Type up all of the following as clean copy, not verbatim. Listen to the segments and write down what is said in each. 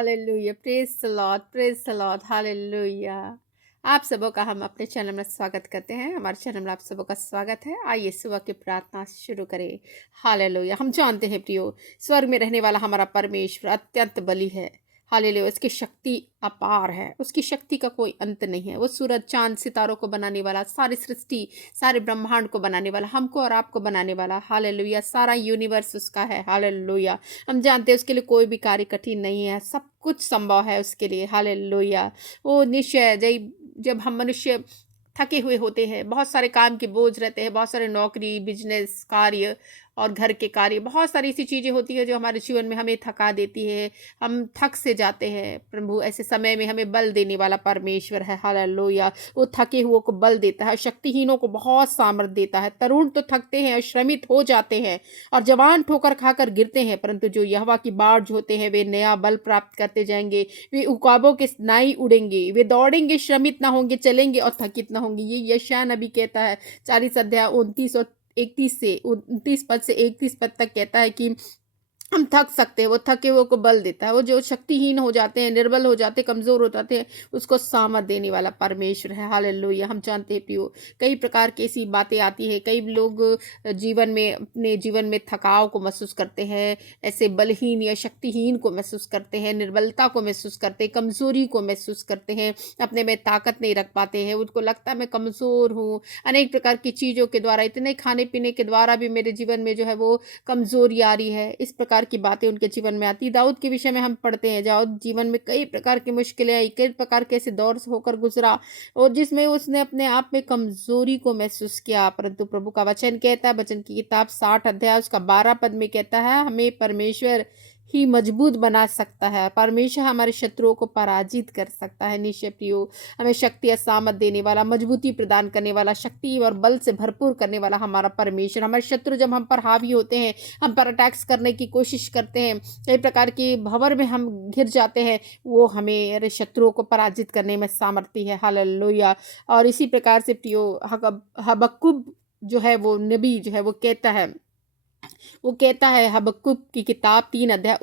Hallelujah, praise the Lord, hallelujah. आप सबों का हम अपने चैनल में स्वागत करते हैं। हमारे चैनल में आप सबों का स्वागत है। आइए सुबह की प्रार्थना शुरू करें। हालेलुया। हम जानते हैं प्रियो, स्वर्ग में रहने वाला हमारा परमेश्वर अत्यंत बली है। हालेलुया, उसकी शक्ति अपार है, उसकी शक्ति का कोई अंत नहीं है। वो सूरज, चाँद, सितारों को बनाने वाला, सारी सृष्टि, सारे ब्रह्मांड को बनाने वाला, हमको और आपको बनाने वाला। हालेलुया, सारा यूनिवर्स उसका है। हालेलुया। हम जानते हैं उसके लिए कोई भी कार्य कठिन नहीं है, सब कुछ संभव है उसके लिए। हालेलुया। वो निश्चय जब हम मनुष्य थके हुए होते हैं, बहुत सारे काम के बोझ रहते हैं, बहुत सारे नौकरी, बिजनेस, कार्य और घर के कार्य, बहुत सारी ऐसी चीज़ें होती हैं जो हमारे जीवन में हमें थका देती है, हम थक से जाते हैं। प्रभु ऐसे समय में हमें बल देने वाला परमेश्वर है। हालेलुया। वो थके हुओं को बल देता है, शक्तिहीनों को बहुत सामर्थ देता है। तरुण तो थकते हैं, श्रमित हो जाते हैं और जवान ठोकर खाकर गिरते हैं, परंतु जो यहोवा की बाढ़ होते हैं वे नया बल प्राप्त करते जाएंगे। वे उकाबों के नाई उड़ेंगे, वे दौड़ेंगे, श्रमित ना होंगे, चलेंगे और थकित ना होंगे। ये यशायाह नबी कहता है 40 अध्याय 29 और 31 से 29 पद से 31 पद तक कहता है कि हम थक सकते हैं, वो थके हुए को बल देता है। वो जो शक्तिहीन हो जाते हैं, निर्बल हो जाते हैं, कमज़ोर हो जाते हैं, उसको सामर्थ देने वाला परमेश्वर है। हालेलुया। हम जानते हैं प्रियो, कई प्रकार की ऐसी बातें आती हैं। कई लोग जीवन में, अपने जीवन में थकाव को महसूस करते हैं, ऐसे बलहीन या शक्तिहीन को महसूस करते हैं, निर्बलता को महसूस करते हैं, कमज़ोरी को महसूस करते हैं, अपने में ताकत नहीं रख पाते हैं। उनको लगता है मैं कमज़ोर हूँ। अनेक प्रकार की चीज़ों के द्वारा, इतने खाने-पीने के द्वारा भी मेरे जीवन में जो है वो कमज़ोरी आ रही है। इस प्रकार की बातें उनके जीवन में आती। दाऊद के विषय में हम पढ़ते हैं, दाऊद जीवन में कई प्रकार की मुश्किलें आई, कई प्रकार के ऐसे दौर से होकर गुजरा और जिसमें उसने अपने आप में कमजोरी को महसूस किया, परंतु प्रभु का वचन कहता है, वचन की किताब 60 अध्याय उसका 12 पद में कहता है, हमें परमेश्वर ही मजबूत बना सकता है। परमेश्वर हमारे शत्रुओं को पराजित कर सकता है। निश्चय प्रियो, हमें शक्ति और सामर्थ देने वाला, मजबूती प्रदान करने वाला, शक्ति और बल से भरपूर करने वाला हमारा परमेश्वर। हमारे शत्रु जब हम पर हावी होते हैं, हम पर अटैक्स करने की कोशिश करते हैं, कई प्रकार की भंवर में हम घिर जाते हैं, वो हमें शत्रुओं को पराजित करने में सामर्थ्य है। हालेलुया। और इसी प्रकार से प्रियो, हबक्कुक जो है वो नबी जो है वो कहता है, हबक्कुक की किताब 3 अध्याय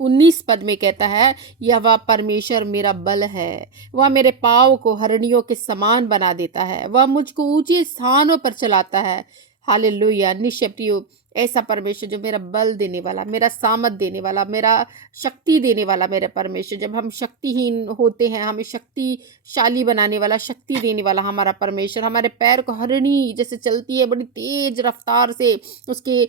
19 पद में कहता है, यह वह परमेश्वर मेरा बल है, वह मेरे पाँव को हरणियों के समान बना देता है, वह मुझको ऊंचे स्थानों पर चलाता है। हालेलुया। निश्चय प्रियो, ऐसा परमेश्वर जो मेरा बल देने वाला, मेरा सामर्थ देने वाला, मेरा शक्ति देने वाला मेरा परमेश्वर, जब हम शक्तिहीन होते हैं हमें शक्तिशाली बनाने वाला, शक्ति देने वाला हमारा परमेश्वर, हमारे पैर को हरणी जैसे चलती है बड़ी तेज रफ्तार से, उसके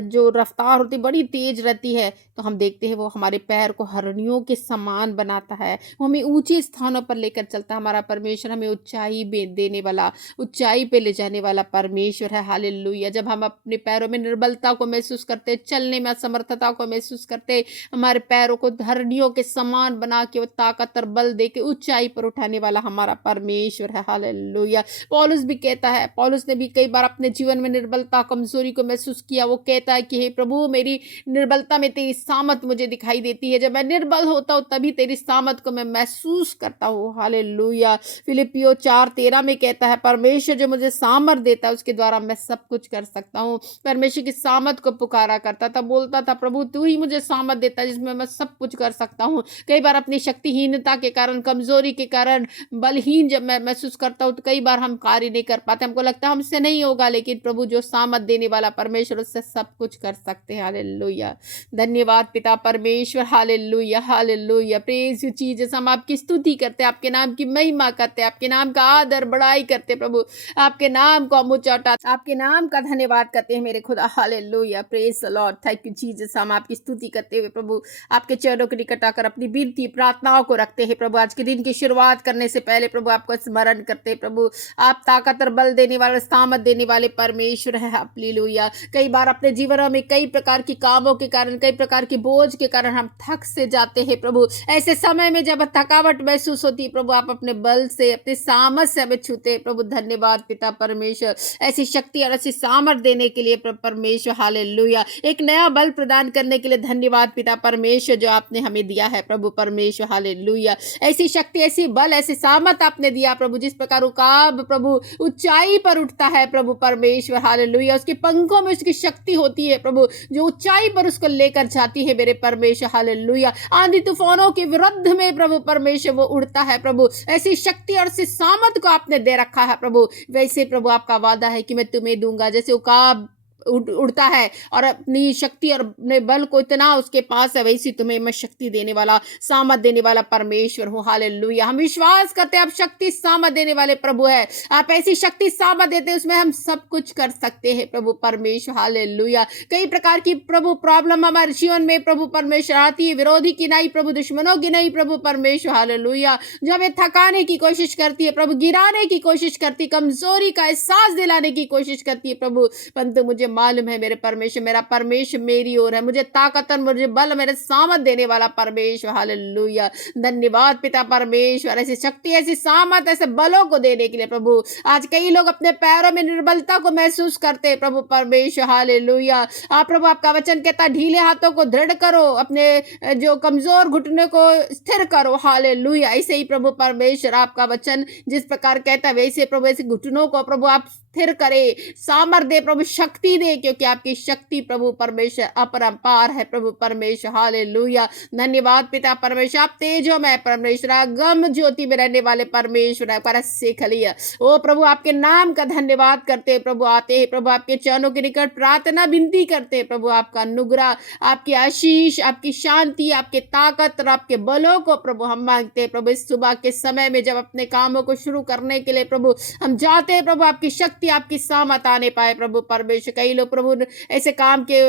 जो रफ्तार होती बड़ी तेज रहती है, तो हम देखते हैं वो हमारे पैर को हरणियों के समान बनाता है, वो हमें ऊंचे स्थानों पर लेकर चलता है। हमारा परमेश्वर हमें ऊंचाई देने वाला, ऊंचाई पे ले जाने वाला परमेश्वर है। हालेलुया। जब हम अपने पैरों में निर्बलता को महसूस करते, चलने में असमर्थता को महसूस करते, हमारे पैरों को धरणियों के समान बना के वो ताकत और बल दे के ऊंचाई पर उठाने वाला हमारा परमेश्वर है। हालेलुया। पौलुस भी कहता है, पौलुस ने भी कई बार अपने जीवन में निर्बलता, कमजोरी को महसूस किया। वो कहता है कि हे प्रभु, मेरी निर्बलता में तेरी सामत मुझे दिखाई देती है, जब मैं निर्बल होता हूँ तभी तेरी सामत को मैं महसूस करता हूँ। हालेलुया। फिलिपियो 4:13 में कहता है, परमेश्वर जो मुझे सामर्थ देता है उसके द्वारा मैं सब कुछ कर सकता हूँ। परमेश्वर की सामर्थ को पुकारा करता था, बोलता था, प्रभु तू ही मुझे सामर्थ देता है जिसमें मैं सब कुछ कर सकता हूँ। कई बार अपनी शक्तिहीनता के कारण, कमजोरी के कारण, बलहीन जब मैं महसूस करता हूँ तो कई बार हम कार्य नहीं कर पाते, हमको लगता है हमसे नहीं होगा, लेकिन प्रभु जो सामर्थ देने वाला परमेश्वर, उससे सब कुछ कर सकते हैं। हालेलुया। धन्यवाद पिता परमेश्वर। Hallelujah, hallelujah. Praise you Jesus. हम आपकी स्तुति करते हैं, आपके नाम की महिमा करते हैं, आपके नाम का आदर बड़ाई करते हैं प्रभु, आपके नाम को हम उचाटा, आपके नाम का धन्यवाद करते हैं मेरे खुदा। Hallelujah. Praise the Lord. Thank you Jesus. हम आपकी स्तुति करते हुए प्रभु आपके चरणों के निकट आकर अपनी विनती प्रार्थनाओं को रखते हैं प्रभु। आज के दिन की शुरुआत करने से पहले प्रभु आपको स्मरण करते हैं प्रभु, आप ताकत और बल देने वाले, सामर्थ देने वाले परमेश्वर है। हालेलुया। कई बार अपने जीवनों में कई प्रकार की कामों के कारण, कई प्रकार के बोझ के कारण हम थक से जाते हैं प्रभु। ऐसे समय में जब थकावट महसूस होती है प्रभु, आप अपने बल से, अपने सामर्थ से हमें छूते हैं प्रभु। धन्यवाद पिता परमेश्वर, ऐसी शक्ति और ऐसी सामर्थ देने के लिए परमेश्वर, हालेलुया। एक नया बल प्रदान करने के लिए धन्यवाद पिता परमेश्वर, जो आपने हमें दिया है प्रभु परमेश्वर, हालेलुया। ऐसी शक्ति, ऐसी बल, ऐसी सामर्थ आपने दिया प्रभु, जिस प्रकार उकाब प्रभु ऊंचाई पर उठता है प्रभु परमेश्वर, हालेलुया। उसके पंखों में उसकी शक्ति होती है प्रभु, जो ऊंचाई पर उसको लेकर जाती है मेरे परमेश्वर, हालेलुया। आंधी तूफानों के विरुद्ध में प्रभु परमेश्वर वो उड़ता है प्रभु। ऐसी शक्ति और ऐसी सामर्थ को आपने दे रखा है प्रभु। वैसे प्रभु आपका वादा है कि मैं तुम्हें दूंगा, जैसे उकाब उड़ता है और अपनी शक्ति और अपने बल को इतना उसके पास है, वैसी तुम्हें मैं शक्ति देने वाला, सामर्थ देने वाला परमेश्वर हूँ, हालेलुया। हम विश्वास करते हैं आप शक्ति सामर्थ देने वाले प्रभु है। आप ऐसी शक्ति सामर्थ देते हैं, उसमें हम सब कुछ कर सकते हैं प्रभु परमेश्वर, हालेलुया। कई प्रकार की प्रभु प्रॉब्लम हमारे जीवन में प्रभु परमेश्वर आती है, विरोधी की नहीं प्रभु, दुश्मनों की नहीं प्रभु परमेश्वर, हालेलुया। जो हमें थकाने की कोशिश करती है प्रभु, गिराने की कोशिश करती है, कमजोरी का एहसास दिलाने की कोशिश करती है प्रभु, परंतु मुझे मालूम है मेरे परमेश्वर, मेरा परमेश्वर मेरी ओर है, मुझे ताकत और मुझे बल, मेरे सामर्थ देने वाला परमेश्वर, हालेलुया। धन्यवाद पिता परमेश्वर, ऐसी शक्ति, ऐसी सामर्थ, ऐसे बलों को देने के लिए प्रभु। आज कई लोग अपने पैरों में निर्बलता को महसूस करते हैं प्रभु परमेश्वर, हालेलुया। आप प्रभु, आपका वचन कहता ढीले हाथों को दृढ़ करो, अपने जो कमजोर घुटने को स्थिर करो, हालेलुया। ऐसे ही प्रभु परमेश्वर आपका वचन जिस प्रकार कहता है, वैसे प्रभु ऐसे घुटनों को प्रभु आप स्थिर करे, सामर्थ दे प्रभु, शक्ति दे, क्योंकि आपकी शक्ति प्रभु परमेश्वर अपरंपार है प्रभु परमेश्वर, हालेलुया। धन्यवाद पिता परमेश्वर, आप तेजो में परमेश्वर, गम ज्योति में रहने वाले परमेश्वर, परस्य खलिया ओ प्रभु, आपके नाम का धन्यवाद करते हैं प्रभु। आते हैं प्रभु आपके चरणों के निकट, प्रार्थना विनती करते हैं प्रभु, आपका अनुग्रह, आपकी आशीष, आपकी शांति, आपके ताकत और आपके बलों को प्रभु हम मांगते हैं प्रभु। इस सुबह के समय में जब अपने कामों को शुरू करने के लिए प्रभु हम जाते हैं प्रभु, आपकी शक्ति, आपकी सामर्थ आने पाए प्रभु परमेश्वर। कई लोग प्रभु ऐसे काम के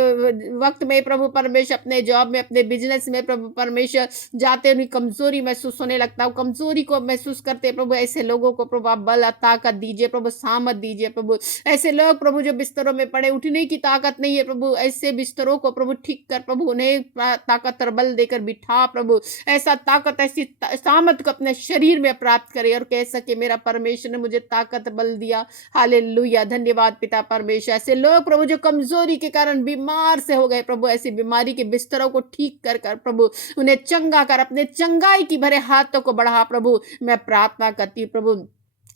वक्त में प्रभु परमेश्वर अपने जॉब में, अपने बिजनेस में प्रभु परमेश्वर जाते, उन्हें कमजोरी महसूस होने लगता है, कमजोरी को महसूस करते प्रभु। ऐसे लोगों को प्रभु आप बल, ताकत दीजिए प्रभु, सामर्थ दीजिए प्रभु। ऐसे लोग प्रभु जो बिस्तरों में पड़े, उठने की ताकत नहीं है प्रभु, ऐसे बिस्तरों को प्रभु ठीक कर प्रभु, उन्हें ताकत और बल देकर बिठा प्रभु, ऐसा ताकत, ऐसी सामर्थ को अपने शरीर में प्राप्त करे और कह सके मेरा परमेश्वर ने मुझे ताकत बल दिया, हालेलुया। धन्यवाद पिता परमेश्वर। ऐसे लोग प्रभु जो कमजोरी के कारण बीमार से हो गए प्रभु, ऐसी बीमारी के बिस्तरों को ठीक कर कर प्रभु उन्हें चंगा कर, अपने चंगाई की भरे हाथों को बढ़ा प्रभु। मैं प्रार्थना करती हूँ प्रभु,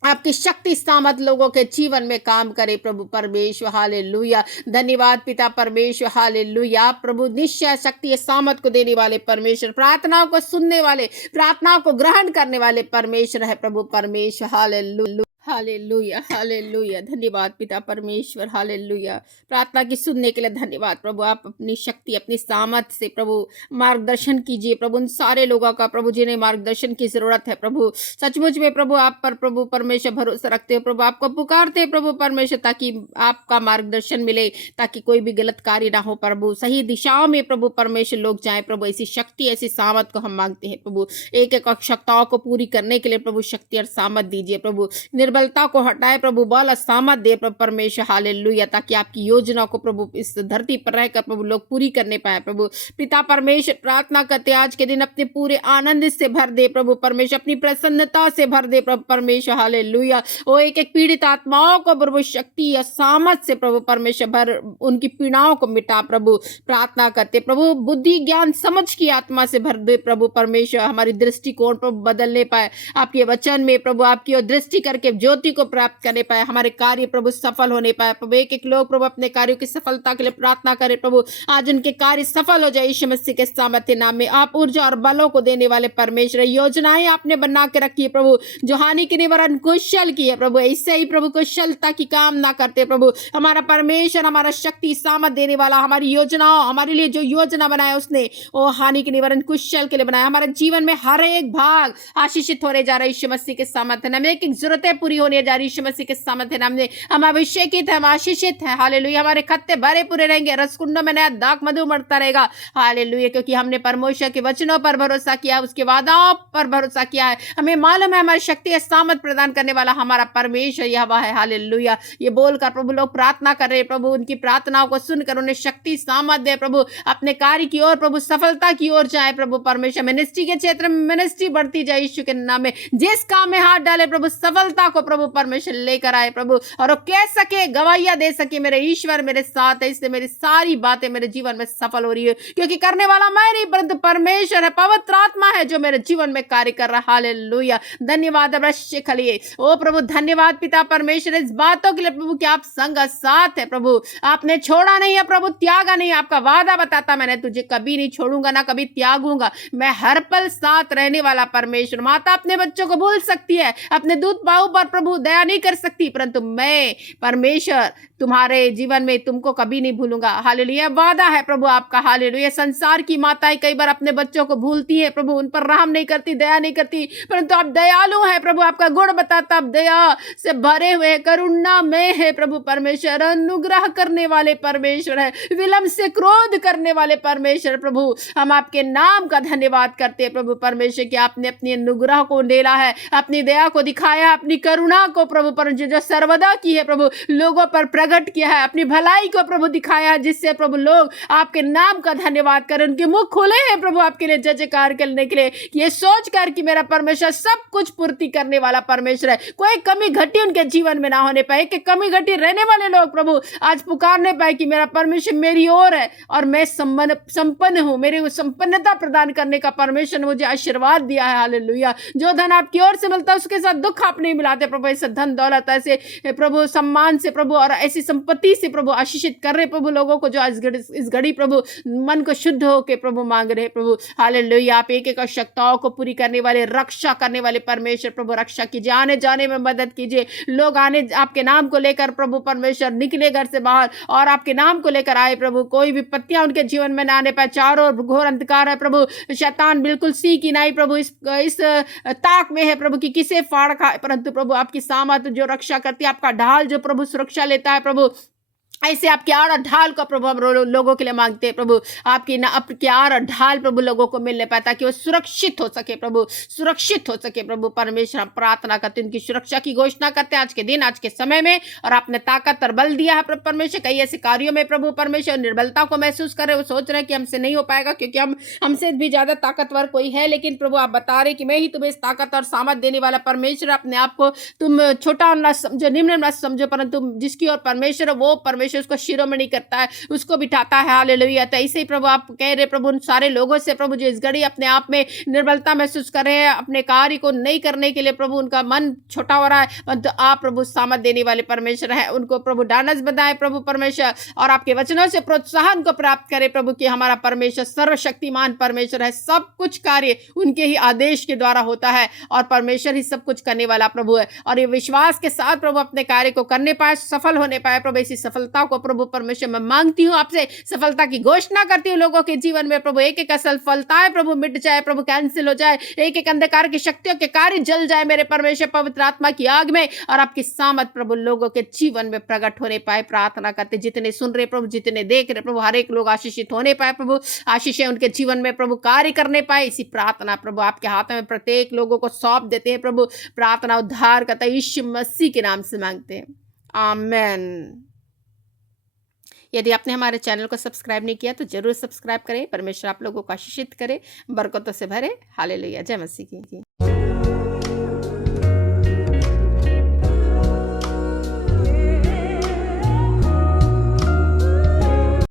आपकी शक्ति सामर्थ लोगों के जीवन में काम करे प्रभु परमेश्वर, हालेलुया। धन्यवाद पिता परमेश्वर, हालेलुया। आप प्रभु निश्चय शक्ति सामर्थ को देने वाले परमेश्वर, प्रार्थनाओं को सुनने वाले, प्रार्थनाओं को ग्रहण करने वाले परमेश्वर है प्रभु परमेश्वर, हालेलुया, हालेलुया, हालेलुया। धन्यवाद पिता परमेश्वर, हालेलुया। प्रार्थना की सुनने के लिए धन्यवाद प्रभु। आप अपनी शक्ति, अपनी सामर्थ से प्रभु मार्गदर्शन कीजिए प्रभु, उन सारे लोगों का प्रभु जिन्हें मार्गदर्शन की जरूरत है प्रभु। सचमुच में प्रभु आप पर प्रभु परमेश्वर भरोसा रखते हो प्रभु, आपको पुकारते हैं प्रभु परमेश्वर, ताकि आपका मार्गदर्शन मिले, ताकि कोई भी गलत कार्य ना हो प्रभु, सही दिशाओं में प्रभु परमेश्वर लोग जाए प्रभु। ऐसी शक्ति, ऐसी सामर्थ को हम मांगते हैं प्रभु। एक एक आवश्यकताओं को पूरी करने के लिए प्रभु शक्ति और सामर्थ दीजिए प्रभु। निर्बलता को हटाए प्रभु, बल और सामर्थ दे प्रभु परमेश्वर, हालेलुया, ताकि आपकी योजना को प्रभु इस धरती पर रहकर प्रभु लोग पूरी करने पाए प्रभु। पिता परमेश्वर प्रार्थना करते आज के दिन अपने पूरे आनंद से भर दे प्रभु परमेश्वर, अपनी प्रसन्नता से भर दे प्रभु परमेश्वर, हालेलुया। ओ एक एक पीड़ित आत्माओं को प्रभु शक्ति या सामर्थ से प्रभु परमेश्वर भर, उनकी पीड़ाओं को मिटा प्रभु। प्रार्थना करते प्रभु बुद्धि ज्ञान समझ की आत्मा से भर दे प्रभु परमेश्वर, हमारी दृष्टिकोण प्रभु बदलने पाए आपके वचन में प्रभु, आपकी ओर दृष्टि करके ज्योति को प्राप्त करने पाए, हमारे कार्य प्रभु सफल होने पाए प्रभु। एक एक लोग प्रभु अपने कार्यों की सफलता के लिए प्रार्थना करें प्रभु, आज उनके कार्य सफल हो जाए यीशु मसीह के सामर्थ्य नाम में। आप ऊर्जा और बलों को देने वाले परमेश्वर, योजनाएं आपने बना के रखी है प्रभु, जो हानि के निवारण कुशल की है प्रभु, इससे ही प्रभु कुशलता की कामना करते प्रभु। हमारा परमेश्वर, हमारा शक्ति सामर्थ देने वाला, हमारी योजनाओं, हमारे लिए जो योजना बनाया उसने, वो हानि के निवारण कुशल के लिए बनाया। हमारे जीवन में हर एक भाग आशीषित होने जा रहा है यीशु मसीह के सामर्थ्य नाम में, एक एक जरूरतें पूरी होने जा रही यीशु मसीह के सामर्थ्य नाम में। हम अभिषेकित है, हम आशीषित है, हालेलुया। हमारे खत्ते भरे पूरे रहेंगे, रसकुंडों में नया दाख मधु बढ़ता रहेगा, हालेलुया, क्योंकि हमने परमेश्वर के वचनों पर भरोसा किया, उसके वादाओं पर भरोसा किया है। हमें मालूम है हमारी शक्ति सामर्थ प्रदान करने वाला हमारा परमेश्वर यहोवा है, हालेलुया। ये बोलकर प्रभु लोग प्रार्थना कर रहे प्रभु, उनकी प्रार्थनाओं को सुनकर उन्हें शक्ति सामर्थ दे प्रभु, अपने कार्य की ओर प्रभु, सफलता की ओर जाए प्रभु परमेश्वर। मिनिस्ट्री के क्षेत्र में मिनिस्ट्री बढ़ती जाए यीशु के नाम में, जिस काम में हाथ डाले प्रभु सफलता को को प्रभु परमेश्वर लेकर आए प्रभु, और वो कह सके, गवाहियां दे सके, मेरे ईश्वर मेरे साथ है, इसलिए मेरी सारी बातें मेरे जीवन में सफल हो रही है, क्योंकि करने वाला मैं नहीं परंतु परमेश्वर है, पवित्र आत्मा है जो मेरे जीवन में कार्य कर रहा है। हालेलुया, धन्यवाद अवश्य खलिए। ओ प्रभु धन्यवाद पिता परमेश्वर इस बातों के लिए प्रभु कि आप संग साथ है प्रभु, आपने छोड़ा नहीं है प्रभु, त्यागा नहीं। आपका वादा बताता, मैंने तुझे कभी नहीं छोड़ूंगा ना कभी त्यागूंगा, मैं हर पल साथ रहने वाला परमेश्वर। माता अपने बच्चों को भूल सकती है, अपने दूध पाऊ पर प्रभु दया नहीं कर सकती, परंतु मैं परमेश्वर तुम्हारे जीवन में तुमको कभी नहीं भूलूंगा। हालेलुया, वादा है प्रभु आपका। हालेलुया, संसार की माताएं कई बार अपने बच्चों को भूलती है प्रभु, उन पर रहम नहीं करती, दया नहीं करती, परंतु आप दयालु है प्रभु, आपका गुण बताता, आप दया से भरे हुए, करुणा में है प्रभु परमेश्वर, अनुग्रह करने वाले परमेश्वर है, विलंब से क्रोध करने वाले परमेश्वर प्रभु। हम आपके नाम का धन्यवाद करते हैं प्रभु परमेश्वर कि आपने अपनी अनुग्रह को डेला है, अपनी दया को दिखाया, अपनी करुणा को प्रभु परमेश्वर जो सर्वदा की है प्रभु, लोगों पर प्रकट किया है, अपनी भलाई को प्रभु दिखाया, जिससे प्रभु लोग आपके नाम का धन्यवाद करें। उनके मुख खुले हैं प्रभु आपके लिए जय जयकार करने के लिए, ये सोच कर कि मेरा परमेश्वर सब कुछ पूर्ति करने वाला परमेश्वर है, कोई कमी घटी उनके जीवन में ना होने पाए, कि कमी घटी रहने वाले लोग प्रभु आज पुकारने पाए कि मेरा परमेश्वर मेरी ओर है और मैं संपन्न हूं, मेरे संपन्नता प्रदान करने का परमेश्वर ने मुझे आशीर्वाद दिया है। हालेलुया, जो धन आपकी ओर से मिलता है उसके साथ दुख आप नहीं मिलाते प्रभु, ऐसे धन दौलत, ऐसे प्रभु सम्मान से प्रभु और ऐसी संपत्ति से प्रभु आशीषित कर रहे प्रभु लोगों को, जो इस घड़ी प्रभु मन को शुद्ध होकर प्रभु मांग रहे प्रभु। हालेलुया, आप एक एक आवश्यकताओं को पूरी करने वाले, रक्षा करने वाले परमेश्वर प्रभु, रक्षा कीजिए, आने जाने में मदद कीजिए, लोग आने आपके नाम को लेकर प्रभु परमेश्वर निकले घर से बाहर और आपके नाम को लेकर आए प्रभु, कोई विपत्तियां उनके जीवन में ना आने पाए। चारों ओर घोर अंधकार है प्रभु, शैतान बिल्कुल सी की नहीं प्रभु, इस ताक में है प्रभु कि किसे फाड़ खाए, परंतु प्रभु आपकी सामर्थ जो रक्षा करती है, आपका ढाल जो प्रभु सुरक्षा लेता है प्रभु, ऐसे आपकी आड़ और ढाल का प्रभु हम लोगों के लिए मांगते हैं प्रभु, आपकी आड़ और ढाल प्रभु लोगों को मिलने पाए ताकि वो सुरक्षित हो सके प्रभु, सुरक्षित हो सके प्रभु परमेश्वर। हम प्रार्थना करते हैं, उनकी सुरक्षा की घोषणा करते हैं आज के दिन, आज के समय में, और आपने ताकत और बल दिया है प्रभु परमेश्वर। कई ऐसे कार्यों में प्रभु परमेश्वर निर्बलता को महसूस कर रहे, वो सोच रहे हैं कि हमसे नहीं हो पाएगा क्योंकि हमसे भी ज्यादा ताकतवर कोई है, लेकिन प्रभु आप बता रहे कि मैं ही तुम्हें इस ताकत और सामर्थ देने वाला परमेश्वर। अपने आप को तुम छोटा न समझो, निम्न न समझो, परंतु जिसकी ओर परमेश्वर वो परमेश्वर उसको शिरोमणि करता है, उसको बिठाता है। हालेलुया, तो ऐसे ही प्रभु आप कह रहे प्रभु उन सारे लोगों से प्रभु जो इस घड़ी अपने आप में निर्बलता महसूस कर रहे हैं, अपने कार्य को नहीं करने के लिए प्रभु उनका मन छोटा हो रहा है, तो आप प्रभु सामर्थ देने वाले परमेश्वर है, उनको प्रभु ढाढ़स बंधाए प्रभु परमेश्वर, और आपके वचनों से प्रोत्साहन को प्राप्त करे प्रभु कि हमारा परमेश्वर सर्वशक्तिमान परमेश्वर है, सब कुछ कार्य उनके ही आदेश के द्वारा होता है और परमेश्वर ही सब कुछ करने वाला प्रभु है। और ये विश्वास के साथ प्रभु अपने कार्य को करने पाए, सफल होने पाए प्रभु, इसी सफलता को प्रभु परमेश्वर मैं मांगती हूँ आपसे, सफलता की घोषणा करती हूँ लोगों के जीवन में प्रभु, एक एक असफलताएं प्रभु मिट जाए प्रभु, कैंसिल हो जाए, एक एक अंधकार की शक्तियों के कार्य जल जाए मेरे परमेश्वर पवित्र आत्मा की आग में, और आपकी सामर्थ प्रभु लोगों के जीवन में प्रकट होने पाए। प्रार्थना करते जितने सुन रहे प्रभु, जितने देख रहे प्रभु, हर एक लोग आशीषित होने पाए प्रभु, आशीषें उनके जीवन में प्रभु कार्य करने पाए। इसी प्रार्थना प्रभु आपके हाथ में प्रत्येक लोगों को सौंप देते हैं प्रभु, प्रार्थना उद्धार करता यीशु मसीह के नाम से मांगते हैं, आमेन। यदि आपने हमारे चैनल को सब्सक्राइब नहीं किया तो जरूर सब्सक्राइब करें। परमेश्वर आप लोगों को आशीषित करे, बरकतों से भरे। हालेलुया, जय मसीह की।